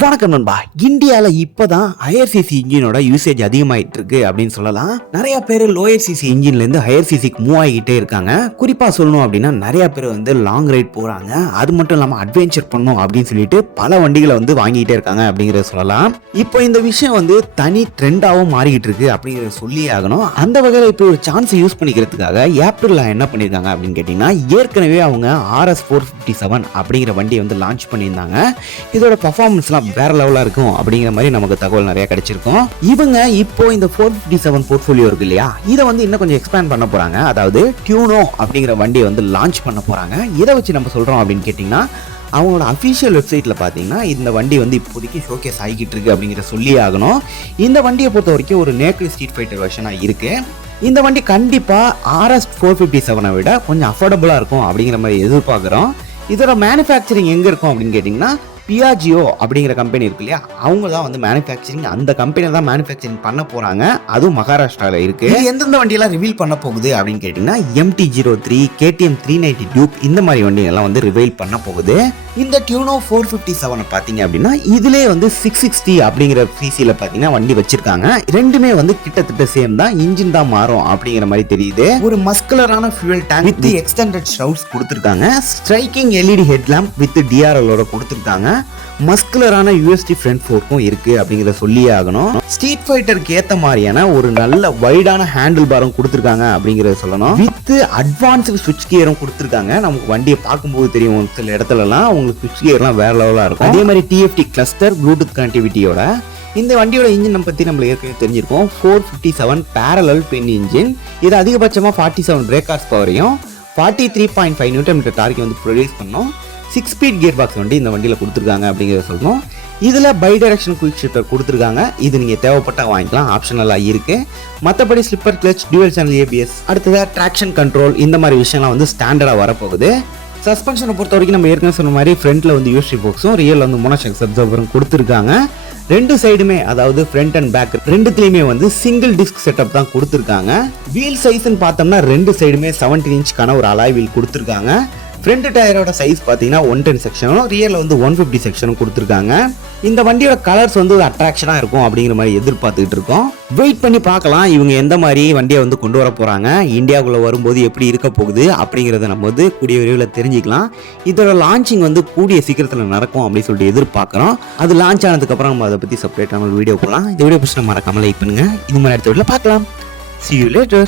வணக்கம் நண்பா. இந்தியால இப்பதான் ஹையர் சிசி இன்ஜினோட யூசேஜ் அதிகமாயிட்டு இருக்கு அப்படின்னு சொல்லலாம். நிறைய பேர் லோயர் சிசி இன்ஜின்ல இருந்து ஹையர் சிசிக்கு மூவ் ஆகிட்டே இருக்காங்க. குறிப்பா சொல்லணும் அப்படின்னா நிறைய பேர் லாங் ரைட் போறாங்க. அது மட்டும் இல்லாம அட்வென்ச்சர் பண்ணும் அப்படின்னு சொல்லிட்டு பல வண்டிகளை வாங்கிட்டே இருக்காங்க அப்படிங்கறத சொல்லலாம். இப்போ இந்த விஷயம் தனி ட்ரெண்டாவும் மாறிக்கிட்டு இருக்கு அப்படிங்கறத சொல்லி ஆகணும். அந்த வகையில இப்போ ஒரு சான்ஸ் யூஸ் பண்ணிக்கிறதுக்காக ஏப்ரல்ல என்ன பண்ணிருக்காங்க அப்படின்னு கேட்டீங்கன்னா, ஏற்கனவே அவங்க RS 457 அப்படிங்கிற வண்டியை லான்ச் பண்ணியிருந்தாங்க. இதோட பெர்ஃபார்மன்ஸ்லாம் வேற லெவலா இருக்கும் அப்படிங்கிற மாதிரி நமக்கு தகவல் நிறைய கிடைச்சிருக்கும். இவங்க இப்போ இந்த 457 போர்ட்ஃபோலியோ இருக்கு இல்லையா, இதை இன்னும் கொஞ்சம் எக்ஸ்பேண்ட் பண்ண போறாங்க. அதாவது டியூனோ அப்படிங்கிற வண்டியை லான்ச் பண்ண போறாங்க. இதை வச்சு நம்ம சொல்றோம் அப்படின்னு கேட்டீங்கன்னா, அவங்களோட அஃபிஷியல் வெப்சைட்டில் பார்த்தீங்கன்னா இந்த வண்டி இப்போதைக்கு ஷோகேஸ் ஆகிக்கிட்டு இருக்கு அப்படிங்கிற சொல்லி ஆகணும். இந்த வண்டியை பொறுத்த வரைக்கும் ஒரு நேக்கல் ஸ்ட்ரீட் ஃபைட்டர் வெர்ஷனாக இருக்கு. இந்த வண்டி கண்டிப்பாக RS 457 விட கொஞ்சம் அஃபோர்டபுளாக இருக்கும் அப்படிங்கிற மாதிரி எதிர்பார்க்குறோம். இதோட மேனுஃபேக்சரிங் எங்கே இருக்கும் அப்படின்னு கேட்டிங்கன்னா, பியாஜியோ அப்படிங்கிற கம்பெனி இருக்கு இல்லையா, அவங்க தான் மேனுஃபேக்சரிங், அந்த கம்பெனி தான் மேனுஃபேக்சரிங் பண்ண போறாங்க. அதுவும் மகாராஷ்டிரால இருக்கு. எந்தெந்த வண்டியெல்லாம் ரிவீல் பண்ண போகுது அப்படின்னு கேட்டீங்கன்னா, MT-03, KTM 390 டியூப், இந்த மாதிரி வண்டியெல்லாம் ரிவீல் பண்ண போகுது. இந்த டியூனோ 457 பாத்தீங்க அப்படின்னா இதுலயே 660 அப்படிங்கிற சிசில பாத்தீங்கன்னா வண்டி வச்சிருக்காங்க. ரெண்டுமே கிட்டத்தட்ட சேம் தான், இன்ஜின் தான் மாறும் அப்படிங்கிற மாதிரி தெரியுது. ஒரு மஸ்குலரான fuel tank with extended shrouds கொடுத்திருக்காங்க. Striking LED headlamp with DRL ஓட கொடுத்திருக்காங்க. மஸ்குலரான USD ஃப்ரண்ட் ஃபோர்க்கும் இருக்கு அப்படிங்கறத சொல்லியே ஆகணும். ஸ்ட்ரீட் ஃபைட்டருக்கு ஏத்த மாதிரியான ஒரு நல்ல வைடான ஹேண்டில் பாரும் கொடுத்திருக்காங்க அப்படிங்கறத சொல்லணும். வித் அட்வான்ஸ்டு சுவிட்ச் கியரும் கொடுத்திருக்காங்க. நமக்கு வண்டியை பார்க்கும்போது தெரியும், சில இடத்துல எல்லாம் உங்களுக்கு சுவிட்ச் கியர்லாம் வேற லெவலா இருக்கும். அதே மாதிரி TFT கிளஸ்டர் ப்ளூடூத் கனெக்டிவிட்டியோட இந்த வண்டியோட இன்ஜின் பத்தி நம்ம ஏற்கனவே தெரிஞ்சிருக்கோம். 457 பேரலல் ட்வின் இன்ஜின். இது அதிகபட்சமா 47 பிரேக் ஹார்ஸ் பவரையும் 43.5 நியூட்டன் மீட்டர் டார்க் ப்ரொடியூஸ் பண்ணோம். 6 ஸ்பீட் கியர் பாக்ஸ் வண்டி இந்த வண்டியில் கொடுத்துருக்காங்க அப்படிங்கிறத சொல்லணும். இதில் பை டைரக்ஷன் குயிக் ஷிஃப்டர் கொடுத்துருக்காங்க. இது நீங்கள் தேவைப்பட்டால் வாங்கிக்கலாம், ஆப்ஷனலாக இருக்குது. மற்றபடி slipper clutch, dual channel ABS, அடுத்ததாக ட்ராக்ஷன் கண்ட்ரோல், இந்த மாதிரி விஷயம்லாம் ஸ்டாண்டர்டாக வரப்போகுது. சஸ்பென்ஷனை பொறுத்த வரைக்கும் நம்ம ஏற்கனவே சொன்ன மாதிரி ஃப்ரண்ட்டில் USD போக்ஸும் ரியல் மோனோஷாக் அப்சர்வரும் கொடுத்துருக்காங்க. ரெண்டு சைடுமே, அதாவது ஃப்ரண்ட் அண்ட் பேக் ரெண்டுத்துலையுமே சிங்கிள் டிஸ்க் செட்டப் தான் கொடுத்துருக்காங்க. வீல் சைஸ்ன்னு பார்த்தோம்னா ரெண்டு சைடுமே 17 இன்ச்க்கான ஒரு அலாய் வீல் கொடுத்துருக்காங்க. ஃப்ரண்ட் டயரோட சைஸ் பார்த்தீங்கன்னா 110 செக்ஷனும் ரியரில் 150 செக்ஷனும் கொடுத்துருக்காங்க. இந்த வண்டியோட கலர்ஸ் அட்ராக்ஷனாக இருக்கும் அப்படிங்கிற மாதிரி எதிர்பார்த்துக்கிட்டு இருக்கோம். வெயிட் பண்ணி பார்க்கலாம் இவங்க எந்த மாதிரி வண்டியை கொண்டு வர போகிறாங்க, இந்தியாவுக்குள்ளே வரும்போது எப்படி இருக்க போகுது அப்படிங்கிறத நம்ம கூடிய விரைவில் தெரிஞ்சுக்கலாம். இதோட லான்ச்சிங் கூடிய சீக்கிரத்தில் நடக்கும் அப்படின்னு சொல்லிட்டு எதிர்பார்க்குறோம். அது லான்ச் ஆனதுக்கப்புறம் நம்ம அதை பற்றி செப்பரேட்டான வீடியோ போடலாம். இந்த வீடியோ பிடிச்சி மறக்காம லைக் பண்ணுங்கள். இது மாதிரி அடுத்த வீடியோவில் பார்க்கலாம். See you later.